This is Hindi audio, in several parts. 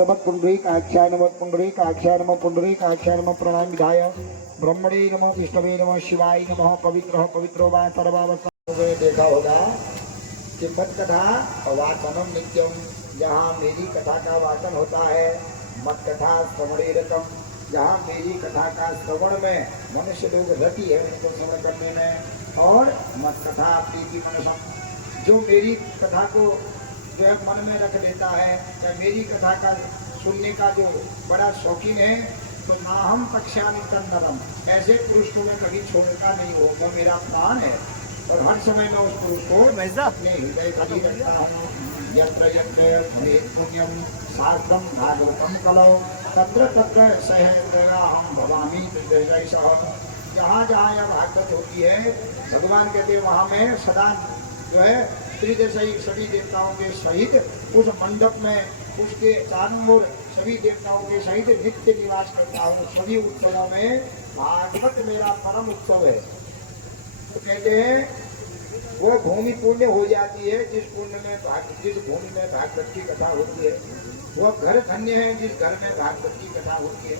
पुंडरीकाक्षाय नमः पुंडरीकाक्षाय नमः पुंडरीकाक्षाय नमः प्रणाम विधाय ब्रह्मणे नमः विष्णवे नमः शिवाय नमः पवित्रो वा सर्वावस्था। देखा होगा कि मत कथा वाचनम नित्यम, जहाँ मेरी कथा का वाचन होता है, मत कथा श्रवणे रकम, जहाँ मेरी कथा का श्रवण में मनुष्य लोग रति है उनको श्रवण करने में, और मत कथा प्रीति मनसम, जो मेरी कथा को जो है मन में रख लेता है या मेरी कथा का सुनने का जो बड़ा शौकीन है, तो ना हम पक्षामी तन्नरम, ऐसे पुरुष को मैं कभी छोड़ता नहीं हूँ। वो मेरा प्राण है और हर समय मैं उस पुरुष को अपने हृदय का ही रखता हूँ। यत्र यत्र भवेत् पुण्यम शास्त्रम भागवतम कलौ तत्र तत्र सहम भवामी सह। जहाँ जहाँ यह भागवत होती है, भगवान कहते हैं वहाँ मैं सदा जो है त्रिदय सहित सभी देवताओं के सहित उस मंडप में, उसके चारों ओर सभी देवताओं के सहित नित्य निवास करता हूँ। सभी उत्सवों में भागवत मेरा परम उत्सव है। तो कहते हैं वो भूमि पुण्य हो जाती है जिस भूमि में भागवत की कथा होती है। वह घर धन्य है जिस घर में भागवत की कथा होती है।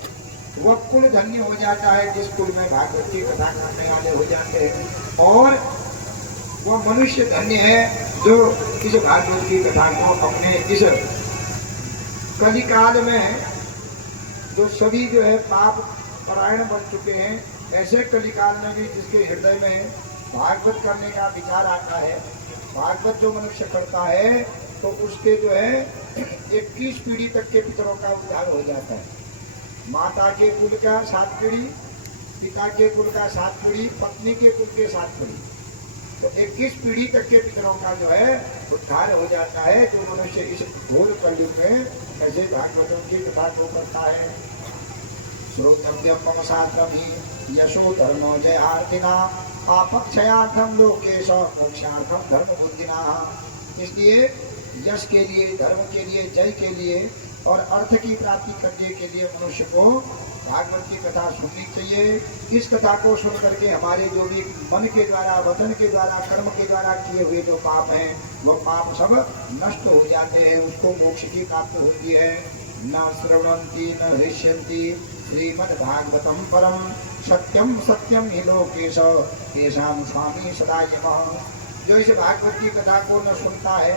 वह कुल धन्य हो जाता है जिस कुल में भागवत की कथा करने वाले हो जाते हैं। और वह मनुष्य धन्य है जो इस भागवत की कथा को अपने इस कलिकाल में, जो सभी जो है पाप परायण बन चुके हैं, ऐसे कलिकाल में भी जिसके हृदय में भागवत करने का विचार आता है, भागवत जो मनुष्य करता है, तो उसके जो है 21 पीढ़ी तक के पितरों का उद्धार हो जाता है। माता के कुल का 7 पीढ़ी, पिता के कुल का 7 पीढ़ी, पत्नी के कुल के 7 पीढ़ी, तो 21 पीढ़ी तक के पितरों का जो है उद्धार हो जाता है। जो मनुष्य इस घोर कलयुग में ऐसे भागवतों की कथा को करता है। श्रोतव्यम मम शास्त्रम ही यशो धर्मो जयार्थिना पापक्षयार्थम लोकेश मोक्षार्थम धर्म बुद्धिना। इसलिए यश के लिए, धर्म के लिए, जय के लिए और अर्थ की प्राप्ति करने के लिए मनुष्य को भागवत की कथा सुननी चाहिए। इस कथा को सुन करके हमारे जो भी मन के द्वारा, वचन के द्वारा, कर्म के द्वारा किए हुए जो पाप हैं, वो पाप सब नष्ट हो जाते हैं, उसको मोक्ष की प्राप्ति होती है। न श्रवणंती न हृष्यन्ति श्रीमद्भागवतम परम सत्यम सत्यम हि लोकेश तेषां स्वामी सदा यमः। जो इस भागवत की कथा को न सुनता है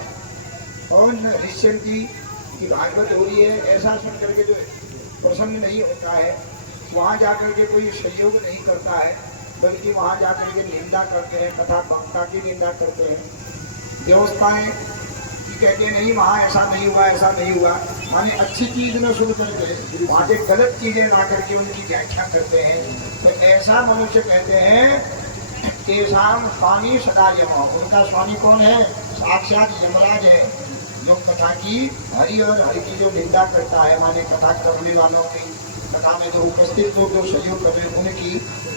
और न हृष्यन्ति की भागवत हो रही है ऐसा सुन करके जो प्रसन्न नहीं होता है, वहाँ जाकर के कोई सहयोग नहीं करता है, बल्कि वहाँ जाकर के निंदा करते हैं, कथा वक्ता की निंदा करते हैं, व्यवस्थाएं कि कहते हैं नहीं वहाँ ऐसा नहीं हुआ, ऐसा नहीं हुआ, माने अच्छी चीज न सुन करके वहाँ से गलत चीजें ला करके उनकी व्याख्या करते हैं। तो ऐसा मनुष्य कहते हैं तेषां स्वामी सदा यमः, उनका स्वामी कौन है? साक्षात यमराज है। जो कथा की हरि और हरि की जो निंदा करता है, माने कथा करने वालों की, कथा में जो उपस्थित लोग जो सहयोग कर रहे हैं उनकी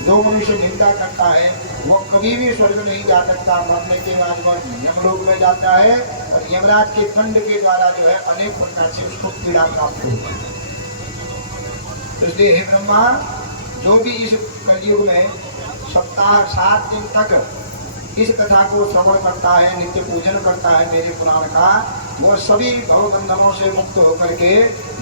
जो मनुष्य निंदा करता है, वो कभी भी स्वर्ग नहीं जा सकता। मरने के बाद वह यमलोक में जाता है और यमराज के दंड के द्वारा जो है अनेक प्रकार से उसको पीड़ा प्राप्त होती है। इसलिए हे ब्रह्मा, जो भी इस कलयुग में सप्ताह 7 दिन तक इस कथा को श्रवण करता है, नित्य पूजन करता है मेरे पुराण का, वो सभी भवबंधनों से मुक्त होकर के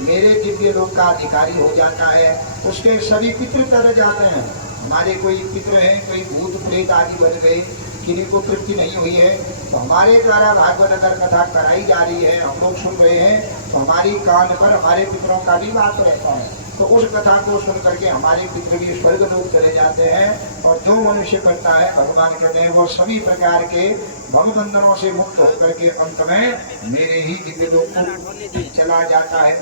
मेरे दिव्य लोक का अधिकारी हो जाता है। उसके सभी पितृ तर जाते हैं। हमारे कोई पितृ हैं, कोई भूत प्रेत आदि बन गए, किन्हीं को तृप्ति नहीं हुई है, तो हमारे द्वारा भागवत अगर कथा कराई जा रही है, हम लोग सुन रहे हैं, तो हमारी कान पर हमारे पितरों का भी वास रहता है। तो उस कथा को सुन करके हमारे पितृ भी स्वर्ग लोग चले जाते हैं। और जो मनुष्य करता है, भगवान कहते हैं, वो सभी प्रकार के भवबंधनों से मुक्त होकर के अंत में मेरे ही दिव्य लोक को चला जाता है।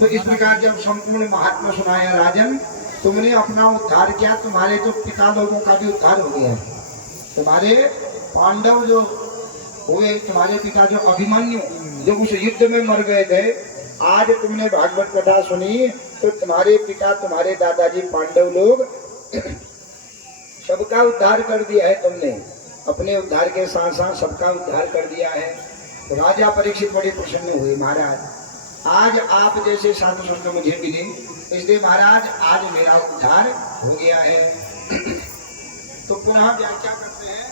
तो इस प्रकार जब संपूर्ण महात्मा सुनाया राजन, तुमने अपना उद्धार किया, तुम्हारे जो पिता लोगों का भी उद्धार हो गया। तुम्हारे पांडव जो हुए, तुम्हारे पिता जो अभिमन्यु जो उस युद्ध में मर गए थे, आज तुमने भागवत कथा सुनी तो तुम्हारे पिता, तुम्हारे दादाजी पांडव लोग सबका उद्धार कर दिया है। तुमने अपने उद्धार के साथ साथ सबका उद्धार कर दिया है। तो राजा परीक्षित बड़े प्रसन्न हुए, महाराज आज आप जैसे साधु संत मुझे मिले, इसलिए महाराज आज मेरा उद्धार हो गया है। तो पुनः व्याख्या करते हैं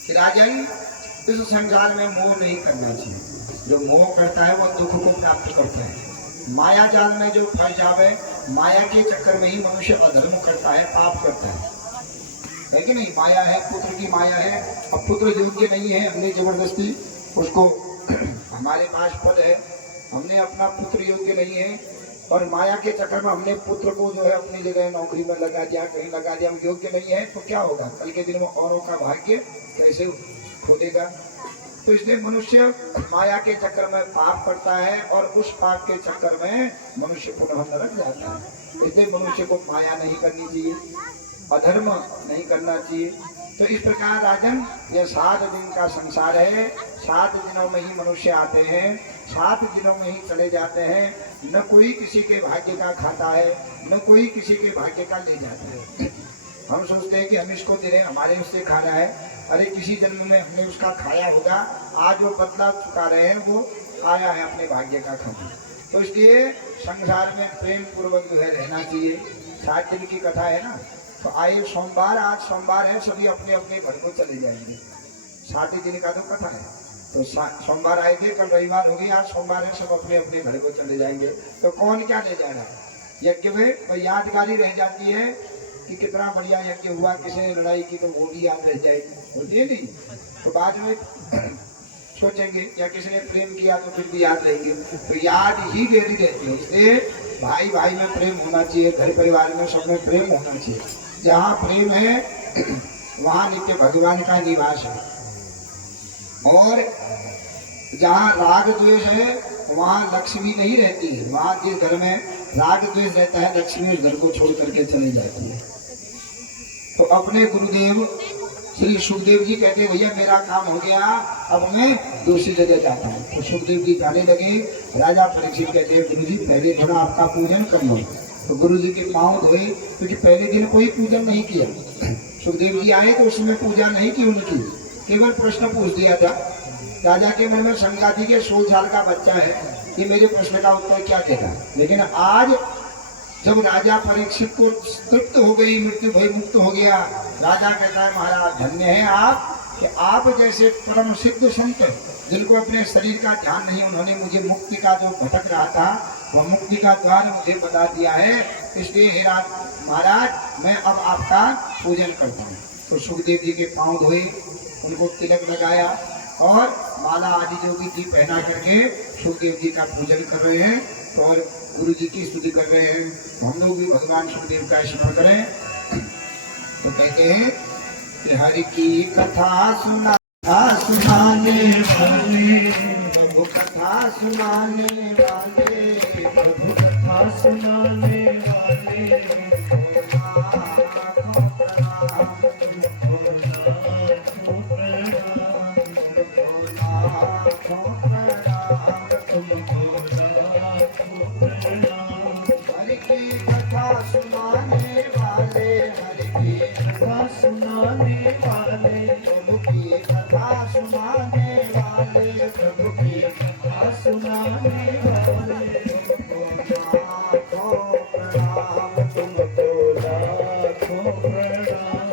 कि राजन इस संसार में मोह नहीं करना चाहिए। जो मोह करता है वो दुख को प्राप्त करता है। माया जाल में जो फंस जावे, माया के चक्कर में ही मनुष्य अधर्म करता है, पाप करता है कि नहीं। माया है, पुत्र की माया है। अब पुत्र योग्य नहीं है, हमने जबरदस्ती उसको हमारे पास पद है, हमने अपना पुत्र योग्य नहीं है और माया के चक्कर में हमने पुत्र को जो है अपनी जगह नौकरी में लगा दिया, कहीं लगा दिया, योग्य नहीं है, तो क्या होगा? कल के दिन में औरों का भाग्य कैसे खोदेगा? तो इसलिए मनुष्य माया के चक्कर में पाप करता है और उस पाप के चक्कर में मनुष्य पुनः नरक जाता है। इसलिए मनुष्य को माया नहीं करनी चाहिए, अधर्म नहीं करना चाहिए। तो इस प्रकार राजन, यह 7 दिन का संसार है। 7 दिनों में ही मनुष्य आते हैं, 7 दिनों में ही चले जाते हैं। न कोई किसी के भाग्य का खाता है, न कोई किसी के भाग्य का ले जाता है। हम सोचते हैं कि हम इसको दे रहे हैं, हमारे उससे खा रहा है। अरे किसी जन्म में हमने उसका खाया होगा, आज वो बदला चुका रहे हैं, वो आया है अपने भाग्य का खाना। तो इसलिए संसार में प्रेम पूर्वक जो है रहना चाहिए। 7 दिन की कथा है ना, तो आइए सोमवार, आज सोमवार है, सभी अपने अपने घर को चले जाएंगे। 7 दिन का तो कथा है। तो सोमवार आए थे, कल रविवार हो गई, आज सोमवार है, सब अपने अपने घर को चले जाएंगे। तो कौन क्या ले जाना है? यज्ञ में यादगारी रह जाती है कि कितना बढ़िया यज्ञ हुआ, किसी ने लड़ाई की तो वो भी याद रह जाएगी, होती है नहीं? तो बाद में सोचेंगे, या किसी ने प्रेम किया तो फिर भी याद रहेंगे। तो याद ही गहरी रहती है। इसलिए भाई भाई में प्रेम होना चाहिए, घर परिवार में सब में प्रेम होना चाहिए। जहाँ प्रेम है वहाँ नित्य भगवान का निवास है, और जहाँ राग द्वेष है वहाँ लक्ष्मी नहीं रहती है। वहाँ जिस घर में राग द्वेष रहता है, लक्ष्मी उस घर को छोड़ करके चली जाती है। तो अपने गुरुदेव श्री सुखदेव जी कहते, भैया मेरा काम हो गया, अब मैं दूसरी जगह जाता हूँ। तो सुखदेव जी जाने लगे। राजा परीक्षित कहते हैं, गुरु जी पहले थोड़ा आपका पूजन कर लो। तो गुरु जी के पाँव धोए, क्योंकि पहले दिन कोई पूजन नहीं किया। सुखदेव जी आए तो उसमें पूजा नहीं की उनकी, केवल प्रश्न पूछ दिया था। राजा के मन में शंका थी कि 16 साल का बच्चा है, ये मेरे प्रश्न का उत्तर क्या देगा। लेकिन आज जब राजा परीक्षित को तृप्त हो गई, मृत्यु भय मुक्त हो गया, राजा कहता है महाराज धन्य है आप कि आप जैसे परम सिद्ध संत जिनको अपने शरीर का ध्यान नहीं, उन्होंने मुझे मुक्ति का जो भटक रहा था वह मुक्ति का द्वार मुझे बता दिया है। इसलिए हे महाराज मैं अब आपका पूजन करता हूँ। तो सुखदेव जी के पाँव धोए, उनको तिलक लगाया और माला आदि जो भी जी पहना करके सुखदेव जी का पूजन कर रहे हैं। तो और गुरु जी की स्तुति कर रहे हैं। हम लोग भी भगवान सुखदेव का स्मरण करें। तो कहते हैं कि हरि की कथा सुनाने वाले, प्रभु कथा सुनाने वाले, प्रभु कथा सुनाने वाले, हरि की कथा सुनाने वाले, हरि की कथा सुनाने वाले, प्रभु की कथा सुनाने वाले, प्रभु की कथा सुनाने वाले, लाखों प्रणाम तुमको, लाखों प्रणाम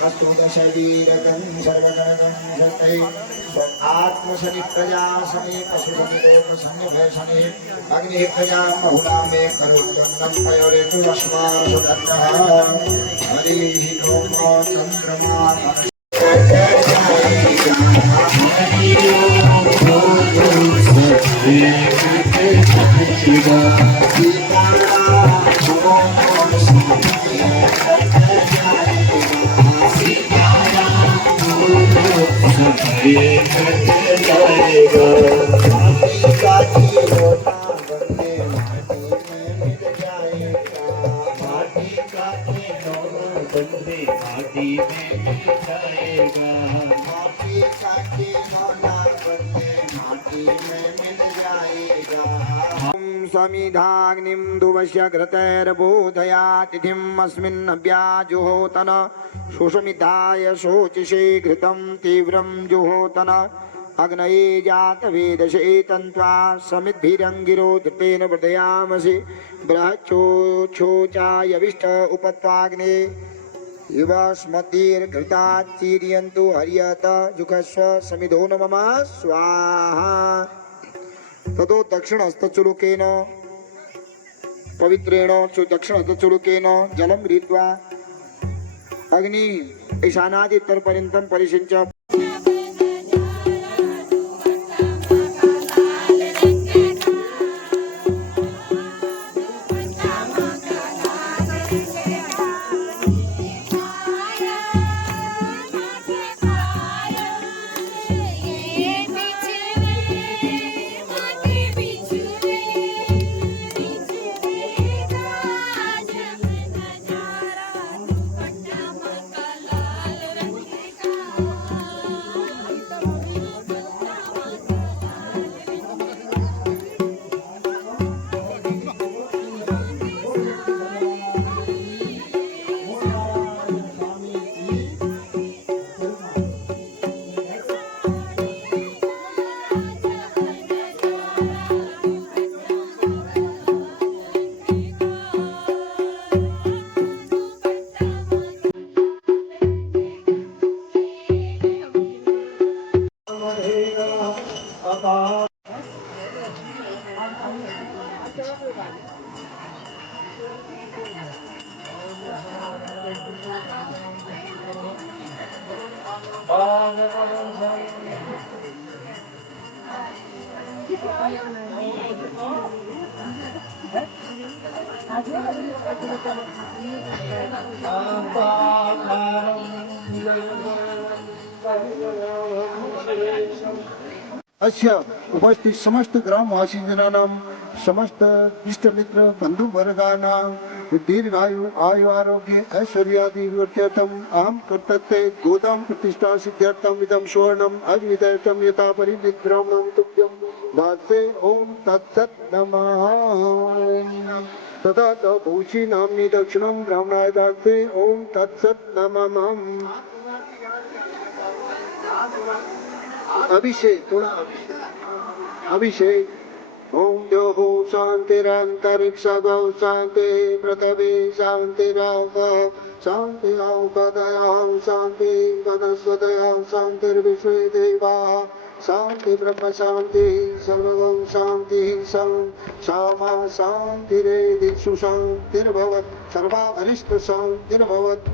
अष्टोदशवीरगं सर्वगणगं जतै आत्मशनि प्रजा शनि पशुशनि शनि भय शनि अग्नि प्रजा बहुला में करुणं पयोरे तुलस्मा सुगन्धः हरि ओम चंद्रमा समिधाग्निं दुवश्य घृतैर्बोधया तिथिम् अस्मिन् अव्याजुहोतन सुषमिताय शोचिषे घृतं तीव्रं जुहोतन अग्नये जातवेदशे तन्त्वा समिद्भिरङ्गिरो धृतेन वर्धयामसि बृहच्छोचायविष्ट उपत्वाग्ने युवास्मतीर्घृताच्चीर्यन्तु हर्यत जुखस्व समिधो न मम स्वाहा। ततो दक्षिण हस्तचुलुकेन पवित्रेण दक्षिण हस्तचुलुकेन जलं गृहीत्वा अग्नि ईशानादि उत्तरपर्यन्तं परिषिञ्च। अस्य उपस्थित समस्त ग्रामवासी जनानां समस्त इष्ट मित्र बंधु वर्गानां दीर्घायु आयु आरोग्य ऐश्वर्यादि विवर्त्यर्थम् अहं कर्तव्ये गोदां प्रतिष्ठा सिद्ध्यर्थम् इदं सुवर्णम् अविदयितं यथा परिनिग्रहणं तुभ्यं दासे ओम तत्सत् नमः। तथा च भूषी नाम्नि दक्षिणं ब्राह्मणाय दासे ओम तत्सत् नमः। अभिषेक थोड़ा अभिषेक ओम देवो शांतिरंतरिक्ष गौ शांति पृथ्वी शांतिराव शांति औपदयां शांति वनस्पतयां शांतिर्विश्वे देवा शांति ब्रह्म शांति सर्वं शांति क्षमा शांतिरेदिषु शांतिर्भवत् सर्वाभीष्ट शांतिर्भवत्।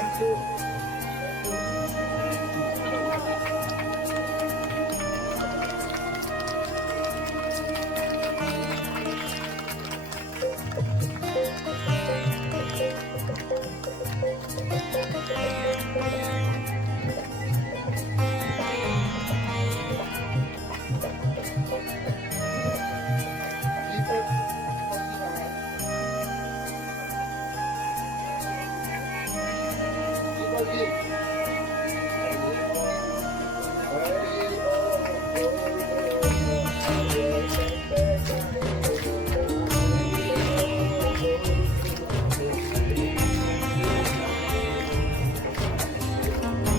हिमांशु दीपक जी